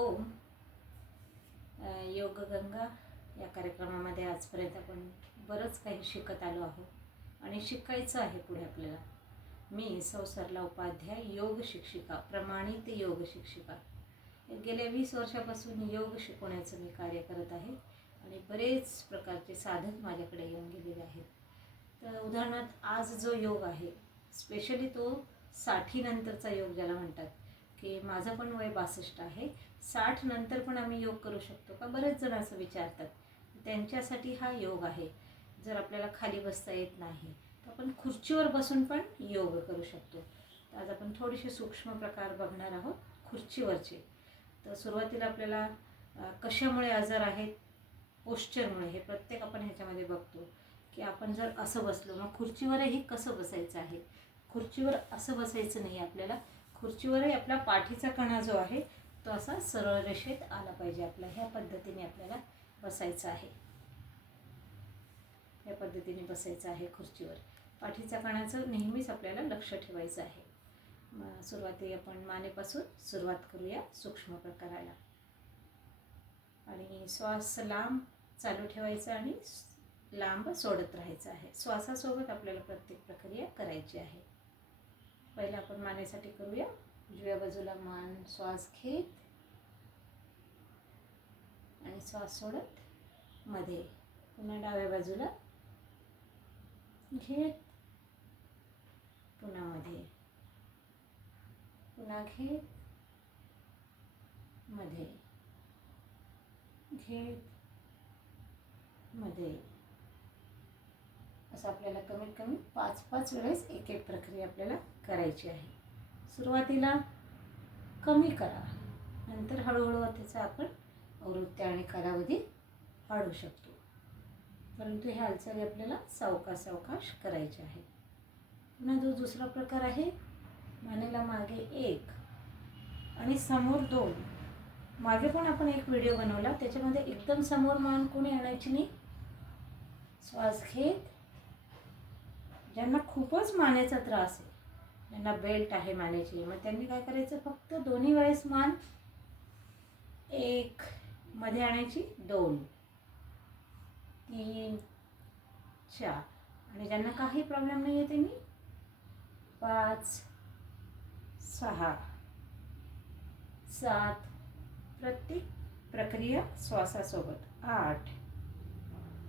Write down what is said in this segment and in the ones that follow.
ओम. योगगंगा या कार्यक्रमामध्ये आजपर्यंत आपण बरंच काही शिकत आलो आहोत आणि शिकायचं आहे पुढे आपल्याला. मी सौ सरला उपाध्याय, योग शिक्षिका, प्रमाणित योग शिक्षिका. गेल्या 20 वर्षापासून योग शिकवण्याचं मी कार्य करत आहे आणि बरेच प्रकारचे साधक माझ्याकडे येऊन गेलेले आहेत. तर उदाहरणार्थ आज जो योग आहे, स्पेशली तो 60 नंतरचा योग ज्याला म्हणतात, की माझं पण वय 62 आहे, 60 नंतर पण आम्ही योग करू शकतो का, बरेच जण असं विचारतात. त्यांच्यासाठी हा योग आहे. जर आपल्याला खाली बसता येत नाही तर आपण खुर्चीवर बसून पण योग करू शकतो. तर आज आपण थोडेसे सूक्ष्म प्रकार बघणार आहोत खुर्चीवरचे. तर सुरुवातीला आपल्याला कशामुळे आजार आहेत, पोश्चरमुळे. हे प्रत्येक आपण ह्याच्यामध्ये बघतो की आपण जर असं बसलो, मग खुर्चीवरही कसं बसायचं आहे. खुर्चीवर असं बसायचं नाही आपल्याला. खुर्चीवरही आपला पाठीचा कणा जो आहे तो असा सरळ रेषेत आला पाहिजे. आपला ह्या पद्धतीने आपल्याला बसायचं आहे. या पद्धतीने बसायचं आहे खुर्चीवर. पाठीच्या कणाचं नेहमीच आपल्याला लक्ष ठेवायचं आहे. सुरुवाती आपण मानेपासून सुरुवात करूया सूक्ष्म प्रकाराला. आणि श्वास लांब चालू ठेवायचा आणि लांब सोडत राहायचं आहे. श्वासासोबत आपल्याला प्रत्येक प्रक्रिया करायची आहे. पहिला आपण मानेसाठी करूया. उजव्या बाजूला मान, श्वास घेत आणि श्वास सोडत मध्ये. पुन्हा डाव्या बाजूला घेत, पुन्हा मध्ये, पुन्हा घेत, मध्ये, घेत, मध्ये. असं आपल्याला कमीत कमी 5-5 वेळेस एक एक प्रक्रिया आपल्याला करायची आहे. सुरुवातीला कमी करा, नंतर हळूहळू त्याचा आपण आवृत्ती आणि कालावधी वाढवू शकतो. परंतु ह्या हालचाली आपल्याला सावकाश करायची आहे. पुन्हा जो दुसरा प्रकार आहे, मानेला मागे 1 आणि समोर 2. मागे पण आपण एक व्हिडिओ बनवला, त्याच्यामध्ये एकदम समोर मान कोणी आणायची नाही. श्वास घेत. ज्यांना खूपच मानेचा त्रास आहे, ज्यांना बेल्ट आहे मानेची, मग त्यांनी काय करायचं, फक्त दोन्ही वेळेस मान 1 मध्ये आणायची, 2, 3, 4. आणि ज्यांना काही प्रॉब्लेम नाही आहे त्यांनी 5, 6, 7. प्रत्येक प्रक्रिया श्वासासोबत 8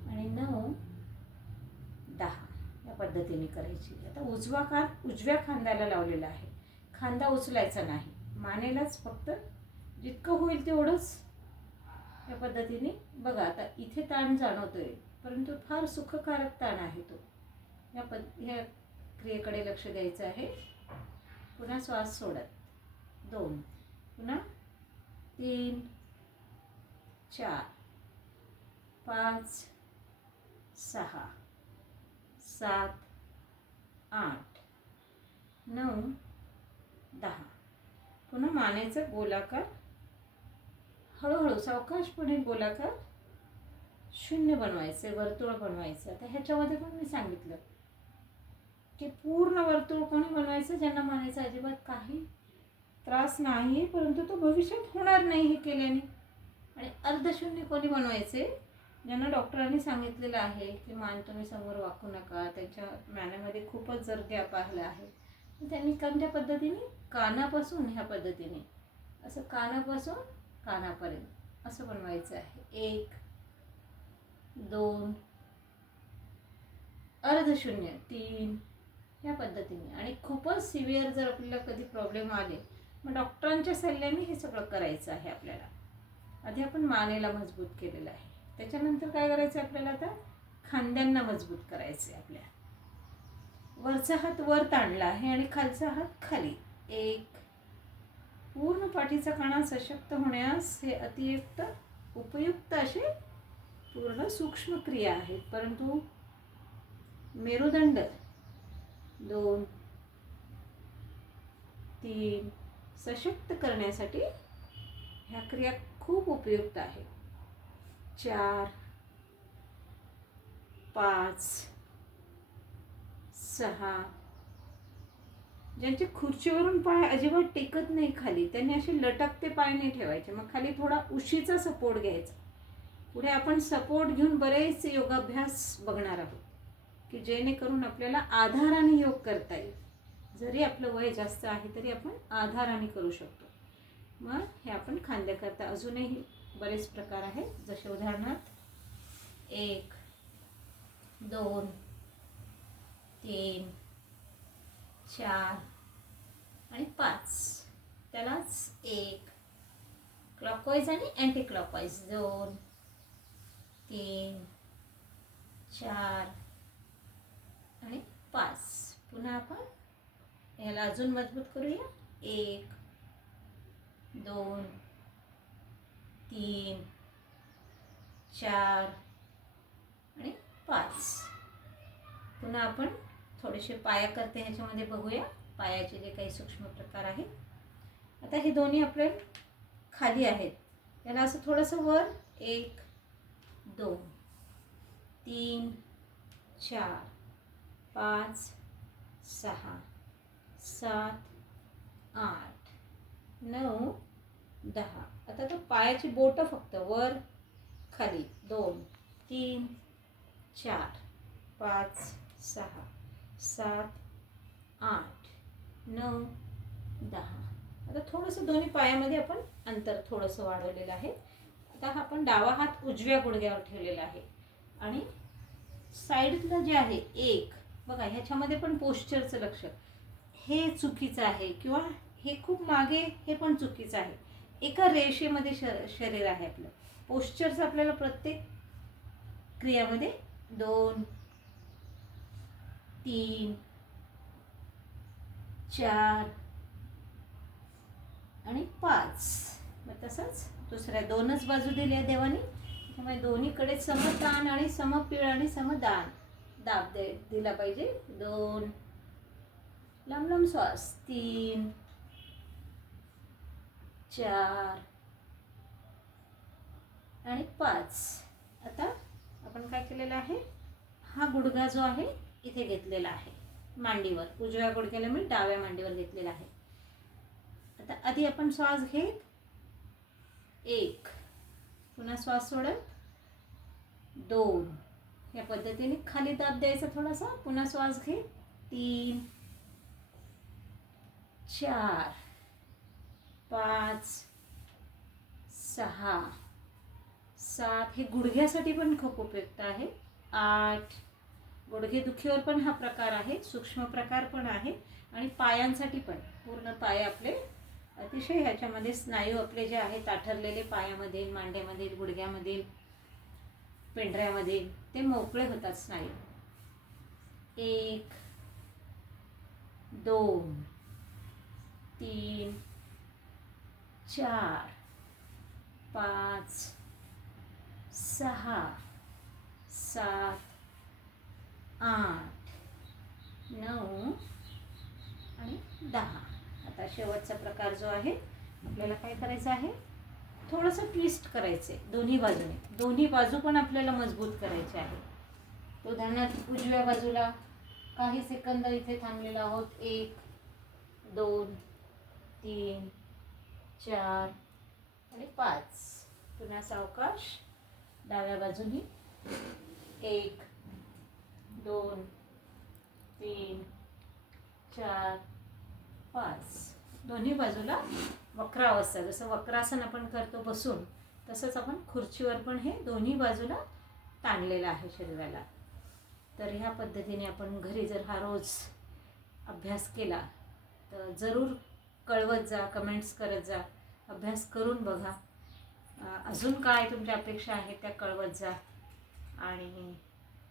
आणि 9, 10 या पद्धतीने करायची. आता उजव्या खांद्याला लावलेला आहे. खांदा उचलायचा नाही, मानेलाच फक्त जितकं होईल तेवढंच या पद्धतीने बघा. आता इथे ताण जाणवतोय, परंतु फार सुखकारक ताण आहे तो. ह्या क्रियेकडे लक्ष द्यायचं आहे. पुन्हा श्वास सोडत 2, पुन्हा 3, 4, 5, 6, 7, 8, 9, 10. पुन्हा मानेचा गोलाकार, हळूहळू सावकाशपणे गोलाकार 0 बनवायचे, वर्तुळ बनवायचं. आता ह्याच्यामध्ये पण मी सांगितलं की पूर्ण वर्तुळ कोणी बनवायचं, ज्यांना मानेचा अजिबात काही त्रास नाही, परंतु तो भविष्यात होणार नाही हे केल्याने. आणि अर्धशून्य कोणी बनवायचे, ज्यांना डॉक्टरांनी सांगितलेलं आहे की मान तुम्ही समोर वाकू नका, त्यांच्या मानेमध्ये खूपच जर गॅप आला आहे, तर त्यांनी कोणत्या पद्धतीने, कानापासून ह्या पद्धतीने असं कानापासून कानापर्यंत असं बनवायचं आहे. 1, 2, अर्धशून्य 3 या पद्धतीने. आणि खूपच सिव्हिअर जर आपल्याला कधी प्रॉब्लेम आले, मग डॉक्टरांच्या सल्ल्याने हे सगळं करायचं आहे आपल्याला. आधी आपण मानेला मजबूत केलेलं आहे, त्याच्यानंतर काय करायचं आपल्याला, आता खांद्यांना मजबूत करायचं आहे. आपल्या वरचा हात वर ताणला आहे आणि खालचा हात खाली. 1. पूर्ण पाठीचा कणा सशक्त होण्यास हे अतिरिक्त उपयुक्त असे पूर्ण सूक्ष्म क्रिया आहेत, परंतु मेरुदंड 2, 3 सशक्त करण्यासाठी ह्या क्रिया खूप उपयुक्त आहेत. 4, 5, 6, ज्यांचे खुर्चीवरून पाय अजिबात टेकत नाही खाली, त्यांनी असे लटकते पाय नाही ठेवायचे, मग खाली थोडा उशीचा सपोर्ट घ्यायचा. पुढे आपण सपोर्ट घेऊन बरेच योगाभ्यास बघणार आहोत की जेणेकरून आपल्याला आधाराने योग करता येईल. जरी आपलं वय जास्त आहे तरी आपण आधाराने करू शकतो. मग हे आपण खांद्याकरता अजूनही बरेच प्रकार आहेत, जसे उदाहरणार्थ 1 2 3 4 आणि 5. त्यालाच 1 क्लॉकवाईज आणि अँटी क्लॉकवाईज 2 3 4 आणि 5. पुन्हा आपण याला अजून मजबूत करूया. 1 2 3 4 आणि 5. पुन्हा आपण थोडेसे पाया करते ह्याच्यामध्ये बघूया, पायाचे जे काही सूक्ष्म प्रकार आहेत. आता हे दोन्ही आपले खाली आहेत, याला असं थोडंसं वर 1 2 3 4 5 6 7 8 9 10. आता तो पायाची बोटं फक्त वर खाली 2 3 4 5 6 7 8 9 10. आता थोडंसं दोन्ही पायामध्ये आपण अंतर थोडंसं वाढवलेलं आहे. आता हा आपण डावा हात उजव्या गुडघ्यावर ठेवलेला आहे आणि साईडला जे आहे 1 बघा, ह्याच्यामध्ये पण पोश्चरचं लक्ष, हे चुकीचं आहे किंवा हे खूप मागे, हे पण चुकीचं आहे. एका रेषेमध्ये शरीर आहे आपलं. पोश्चरचं आपल्याला प्रत्येक क्रियामध्ये 2 3 4 आणि 5. मग तसंच दुसऱ्या 2च बाजू दिल्या देवाने, त्यामुळे दोन्हीकडे समताण आणि समपीळ आणि समदान दाब दिला पाहिजे. 2 लांब लांब श्वास, 3 4 आणि 5. आता आपण काय केलेलं आहे, हा गुडघा जो आहे इथे घेतलेला आहे मांडीवर, उजव्या गुडघ्याला मी डाव्या मांडीवर घेतलेला आहे. आता आधी आपण श्वास घेत 1, पुन्हा श्वास सोडत 2, या पद्धतीने खाली दाब द्यायचा थोडासा. पुन्हा श्वास घेत 3 4 5 6 7. हे गुडघ्यासाठी पण खूप उपयुक्त आहे. 8. गुडघेदुखीवर पण हा प्रकार आहे, सूक्ष्म प्रकार पण आहे आणि पायांसाठी पण. पूर्ण पाय आपले अतिशय ह्याच्यामध्ये स्नायू आपले जे आहेत आठरलेले पायामध्ये, मांड्यामध्ये, गुडघ्यामध्ये, पेंढऱ्यामध्ये, ते मोकळे होतात स्नायू. 1 2 3 4 5 6 7 8 9 आणि 10. आता शेवटचा प्रकार जो आहे, आपल्याला काय करायचं आहे, थोडंसं ट्विस्ट करायचं आहे दोन्ही बाजूने. दोन्ही बाजू पण आपल्याला मजबूत करायचे आहे. उदाहरणार्थ उजव्या बाजूला काही सेकंद इथे थांबलेलो आहोत. 1 2 3 4 आणि 5. पुन्हा सावकाश डाव्या बाजूनी 1 2 3 4 5. दोन्ही बाजूला वक्रावस्था, जसं वक्रासन आपण करतो बसून, तसंच आपण खुर्चीवर पण हे दोन्ही बाजूला ताणलेलं आहे शरीराला. तर ह्या पद्धतीने आपण घरी जर हा रोज अभ्यास केला तर जरूर कळवत जा, कमेंट्स करत जा, अभ्यास करून बघा. अजून काय तुमच्या अपेक्षा आहेत त्या कळवत जा. आणि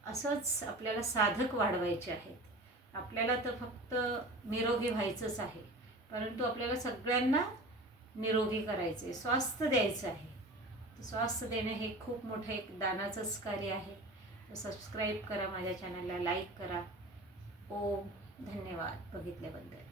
असंच आपल्याला साधक वाढवायचे आहेत. आपल्याला तर फक्त निरोगी व्हायचंच आहे, परंतु आपल्याला सगळ्यांना निरोगी करायचे, स्वास्थ्य द्यायचं आहे. स्वास्थ्य देणे हे खूप मोठं एक दानाचंच कार्य आहे. सबस्क्राईब करा माझ्या चॅनलला, लाईक करा. ओम धन्यवाद बघितल्याबद्दल.